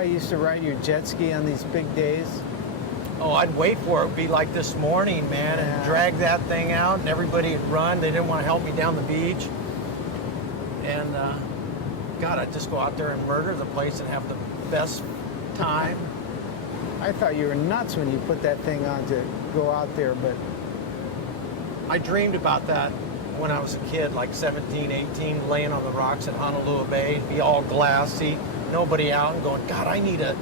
how you used to ride your jet ski on these big days? Oh, I'd wait for it. It'd be like this morning, man, and drag that thing out, and everybody would run. They didn't want to help me down the beach. And, God, I'd just go out there and murder the place and have the best time. I thought you were nuts when you put that thing on to go out there, but I dreamed about that when I was a kid, like 17, 18, laying on the rocks in Honolulu Bay, be all glassy, nobody out, and going, God, I need a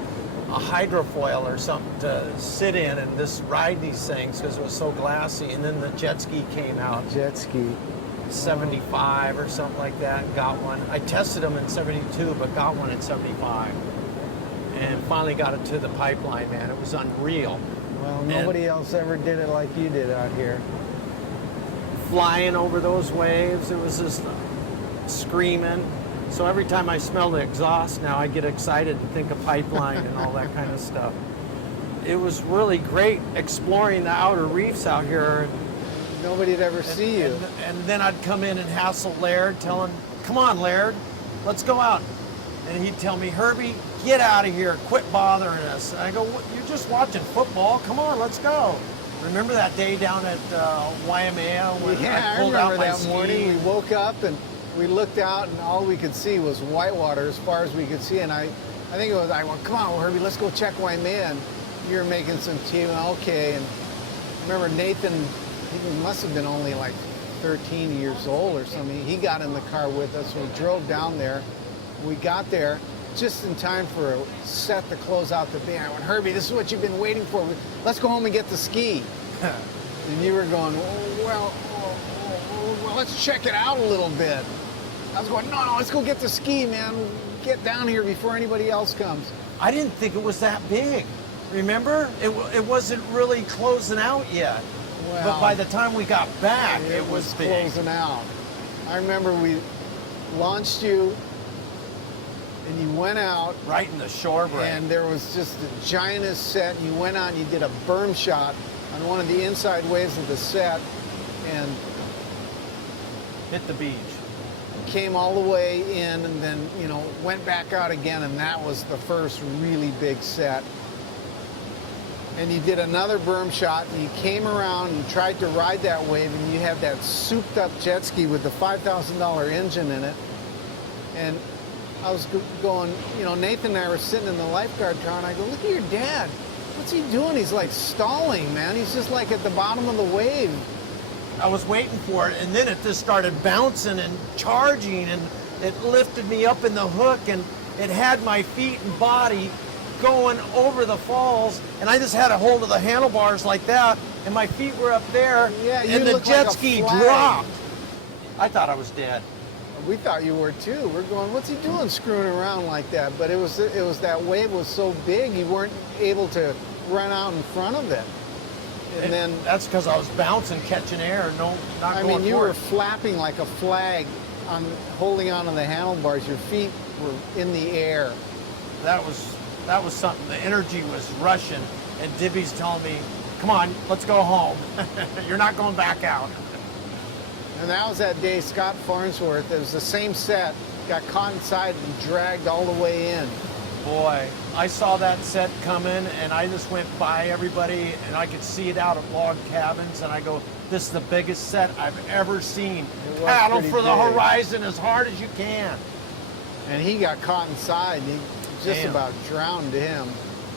hydrofoil or something to sit in and just ride these things because it was so glassy. And then the jet ski came out. jet ski. 75 or something like that, and got one. I tested them in 72, but got one in 75. And finally got it to the pipeline, man. It was unreal. Well, nobody else ever did it like you did out here. Flying over those waves, it was just screaming. So every time I smell the exhaust now, I get excited to think of pipeline and all that kind of stuff. It was really great exploring the outer reefs out here. Nobody'd ever see you. And then I'd come in and hassle Laird, tell him, come on, Laird, let's go out. And he'd tell me, Herbie, get out of here, quit bothering us. And I go, what, you're just watching football, come on, let's go. Remember that day down at Waimea when I pulled out my ski? Morning. We woke up and we looked out and all we could see was whitewater as far as we could see. And I think it was, I went, come on, Herbie, let's go check Waimea. And you were making some tea, okay. And I remember Nathan, he must have been only like 13 years old or something. He got in the car with us. We drove down there. We got there just in time for a set to close out the band. I went, Herbie, this is what you've been waiting for. Let's go home and get the ski. And you were going, well, let's check it out a little bit. I was going, no, let's go get the ski, man. Get down here before anybody else comes. I didn't think it was that big. Remember? It wasn't really closing out yet. Well, but by the time we got back, it was big. Closing out. I remember we launched you and you went out. Right in the shore break. And there was just the giantest set. And you went out and you did a berm shot on one of the inside waves of the set and hit the beach. Came all the way in and then, you know, went back out again, and that was the first really big set. And you did another berm shot, and you came around and tried to ride that wave, and you had that souped-up jet ski with the $5,000 engine in it. And I was going, you know, Nathan and I were sitting in the lifeguard car, and I go, look at your dad. What's he doing? He's like stalling, man. He's just like at the bottom of the wave. I was waiting for it, and then it just started bouncing and charging, and it lifted me up in the hook, and it had my feet and body going over the falls, and I just had a hold of the handlebars like that, and my feet were up there, yeah, and the jet ski dropped. I thought I was dead. We thought you were too. We're going, what's he doing screwing around like that? But it was that wave was so big you weren't able to run out in front of it. And then that's because I was bouncing, catching air, not going you forward. were flapping like a flag, holding onto the handlebars. Your feet were in the air. That was something. The energy was rushing, and Dibby's telling me, "Come on, let's go home. You're not going back out." And that was that day Scott Farnsworth. It was the same set. Got caught inside and dragged all the way in. Boy, I saw that set coming, and I just went by everybody, and I could see it out of log cabins, and I go, this is the biggest set I've ever seen. Paddle for the horizon as hard as you can. And he got caught inside, and he just about drowned him.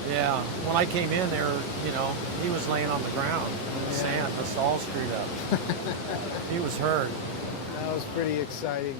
Yeah, when I came in there, you know, he was laying on the ground in the sand, just all screwed up. He was hurt. That was pretty exciting.